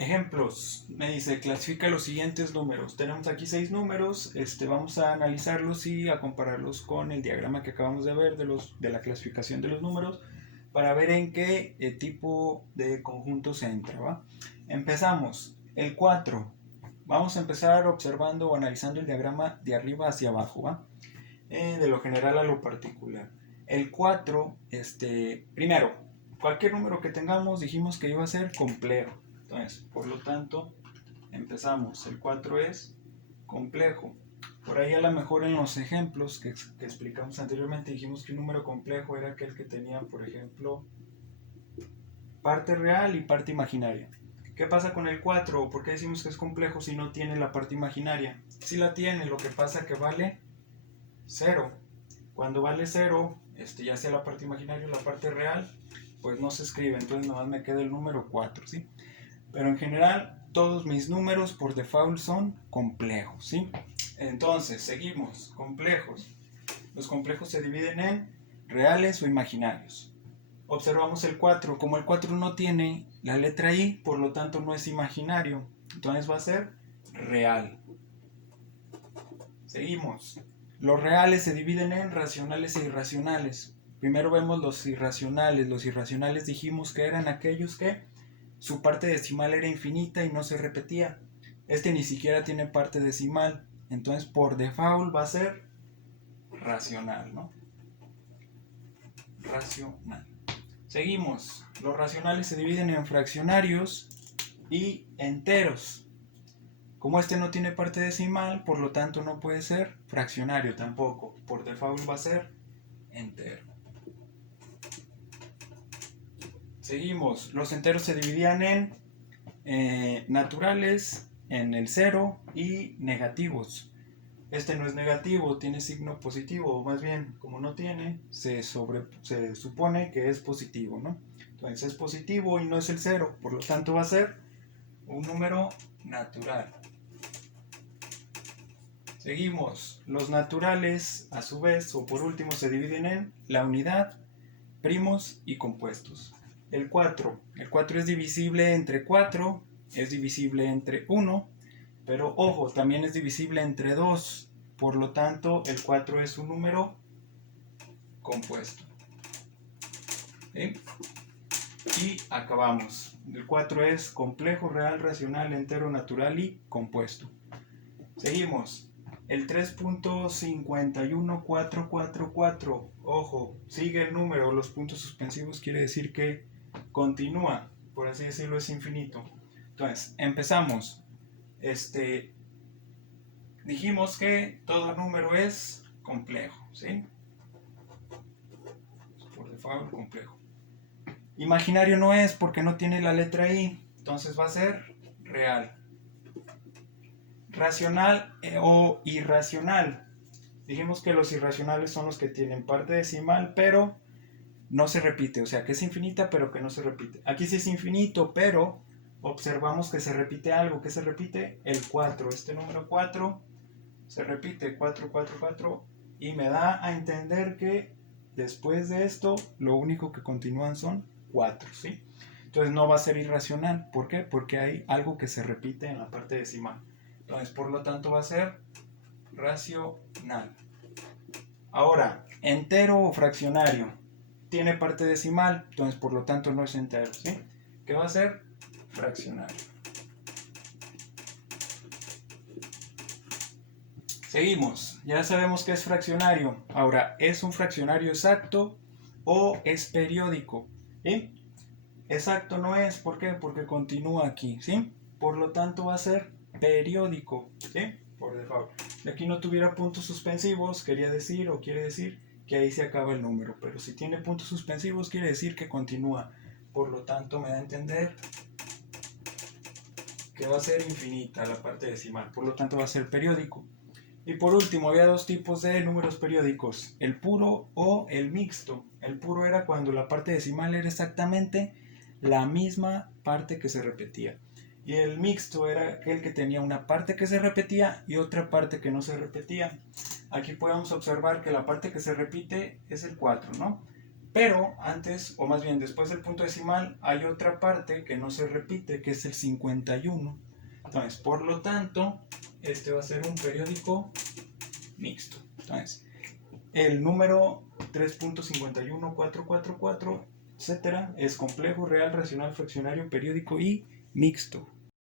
Ejemplos, me dice, clasifica los siguientes números. Tenemos aquí 6 números, vamos a analizarlos y a compararlos con el diagrama que acabamos de ver de la clasificación de los números para ver en qué tipo de conjunto se entra, ¿va? Empezamos, el 4. Vamos a empezar observando o analizando el diagrama de arriba hacia abajo, ¿va? De lo general a lo particular. El 4, primero, cualquier número que tengamos dijimos que iba a ser complejo. Entonces, por lo tanto, empezamos. El 4 es complejo. Por ahí a lo mejor en los ejemplos que explicamos anteriormente dijimos que un número complejo era aquel que tenía, por ejemplo, parte real y parte imaginaria. ¿Qué pasa con el 4? ¿Por qué decimos que es complejo si no tiene la parte imaginaria? Si la tiene, lo que pasa es que vale 0. Cuando vale 0, ya sea la parte imaginaria o la parte real, pues no se escribe, entonces nomás me queda el número 4, ¿sí? Pero en general, todos mis números por default son complejos, ¿sí? Entonces, seguimos, complejos. Los complejos se dividen en reales o imaginarios. Observamos el 4, como el 4 no tiene la letra I, por lo tanto no es imaginario, entonces va a ser real. Seguimos. Los reales se dividen en racionales e irracionales. Primero vemos los irracionales. Los irracionales dijimos que eran aquellos que su parte decimal era infinita y no se repetía. Este ni siquiera tiene parte decimal. Entonces por default va a ser racional, ¿no? Racional. Seguimos. Los racionales se dividen en fraccionarios y enteros. Como este no tiene parte decimal, por lo tanto no puede ser fraccionario tampoco. Por default va a ser entero. Seguimos. Los enteros se dividían en naturales, en el 0 y negativos. Este no es negativo, tiene signo positivo, o más bien, como no tiene, se supone que es positivo, ¿no? Entonces es positivo y no es el 0, por lo tanto va a ser un número natural. Seguimos. Los naturales, a su vez, o por último, se dividen en la unidad, primos y compuestos. El 4. El 4 es divisible entre 4, es divisible entre 1, pero ojo, también es divisible entre 2. Por lo tanto, el 4 es un número compuesto. ¿Sí? Y acabamos. El 4 es complejo, real, racional, entero, natural y compuesto. Seguimos. El 3.51444, ojo, sigue el número, los puntos suspensivos quiere decir que continúa, por así decirlo, es infinito. Entonces, empezamos. Dijimos que todo número es complejo, ¿sí? Por default, complejo. Imaginario no es porque no tiene la letra I, entonces va a ser real. Racional o irracional. Dijimos que los irracionales son los que tienen parte decimal, pero no se repite. O sea, que es infinita, pero que no se repite. Aquí sí es infinito, pero observamos que se repite algo. ¿Qué se repite? El 4. Este número 4 se repite 4, 4, 4. Y me da a entender que después de esto, lo único que continúan son 4, ¿sí? Entonces no va a ser irracional. ¿Por qué? Porque hay algo que se repite en la parte decimal. Entonces, por lo tanto, va a ser racional. Ahora, entero o fraccionario tiene parte decimal, entonces por lo tanto no es entero, ¿sí? ¿Qué va a ser? Fraccionario. Seguimos, ya sabemos que es fraccionario. Ahora, ¿es un fraccionario exacto o es periódico? ¿Sí? Exacto no es, ¿por qué? Porque continúa aquí, ¿sí? Por lo tanto va a ser periódico, ¿sí? Por default. Si aquí no tuviera puntos suspensivos, quería decir o quiere decir que ahí se acaba el número, pero si tiene puntos suspensivos quiere decir que continúa. Por lo tanto me da a entender que va a ser infinita la parte decimal, por lo tanto va a ser periódico. Y por último, había dos tipos de números periódicos, el puro o el mixto. El puro era cuando la parte decimal era exactamente la misma parte que se repetía. Y el mixto era aquel que tenía una parte que se repetía y otra parte que no se repetía. Aquí podemos observar que la parte que se repite es el 4, ¿no? Pero antes, o más bien después del punto decimal, hay otra parte que no se repite, que es el 51. Entonces, por lo tanto, este va a ser un periódico mixto. Entonces, el número 3.51444, etcétera, es complejo, real, racional, fraccionario, periódico y mixto.